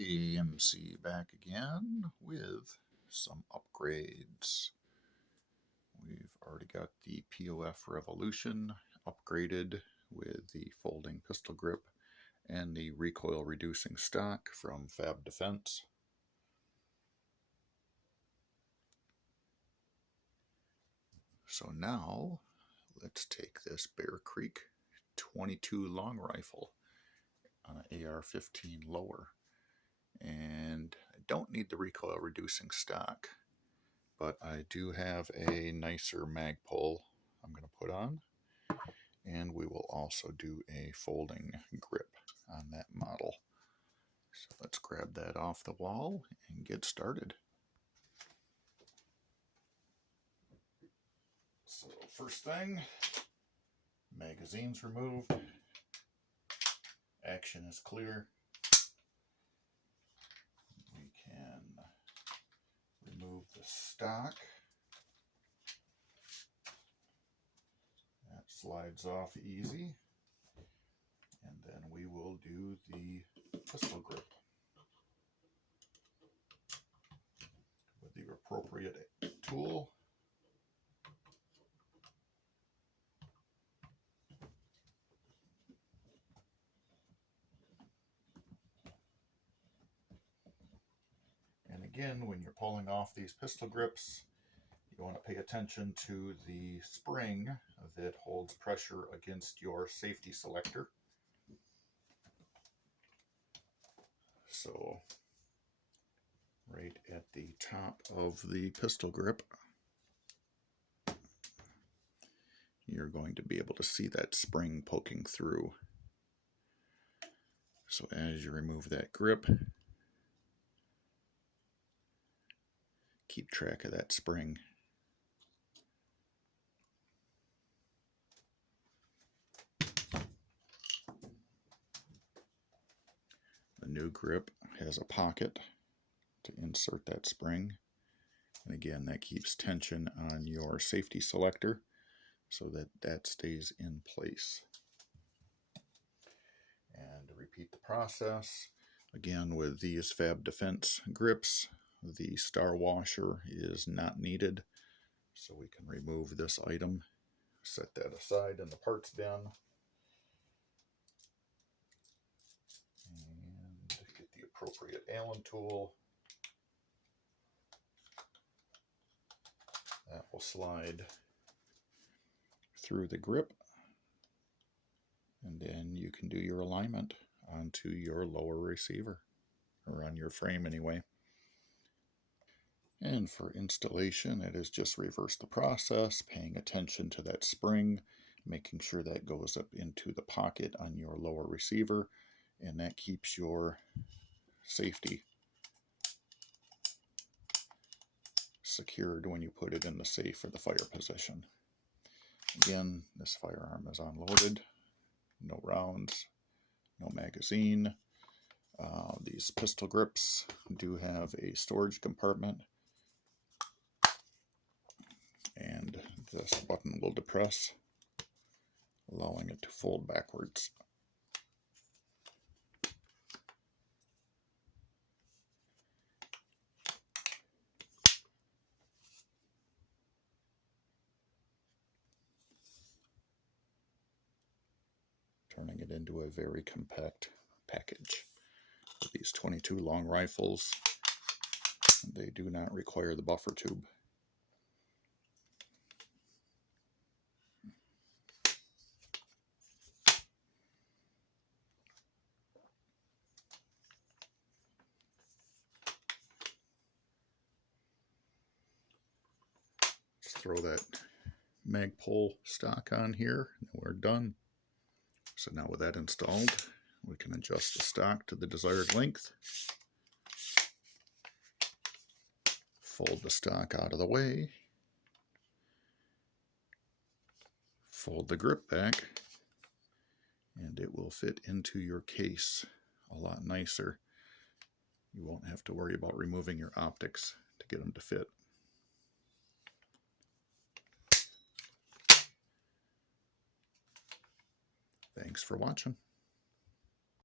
AMC back again with some upgrades. We've already got the POF Revolution upgraded with the folding pistol grip and the recoil reducing stock from FAB Defense. So now let's take this Bear Creek 22 long rifle on an AR-15 lower. And I don't need the recoil reducing stock, but I do have a nicer mag pull I'm going to put on, and we will also do a folding grip on that model. So let's grab that off the wall and get started. So first thing, magazine's removed, action is clear. We can remove the stock. That slides off easy. And then we will do the pistol grip with the appropriate tool. And again, when you're pulling off these pistol grips, you want to pay attention to the spring that holds pressure against your safety selector. So right at the top of the pistol grip, you're going to be able to see that spring poking through. So as you remove that grip, keep track of that spring. The new grip has a pocket to insert that spring. And again, that keeps tension on your safety selector so that that stays in place. And to repeat the process, again with these FAB Defense grips, the star washer is not needed. So we can remove this item, set that aside in the parts bin, and get the appropriate Allen tool. That will slide through the grip, and then you can do your alignment onto your lower receiver, or on your frame anyway. And for installation, it is just reverse the process, paying attention to that spring, making sure that goes up into the pocket on your lower receiver, and that keeps your safety secured when you put it in the safe or the fire position. Again, this firearm is unloaded, no rounds, no magazine. These pistol grips do have a storage compartment, and this button will depress, allowing it to fold backwards. Turning it into a very compact package. With these 22 long rifles, they do not require the buffer tube. Just throw that mag pull stock on here, and we're done. So now with that installed, we can adjust the stock to the desired length, fold the stock out of the way, fold the grip back, and it will fit into your case a lot nicer. You won't have to worry about removing your optics to get them to fit. Thanks for watching.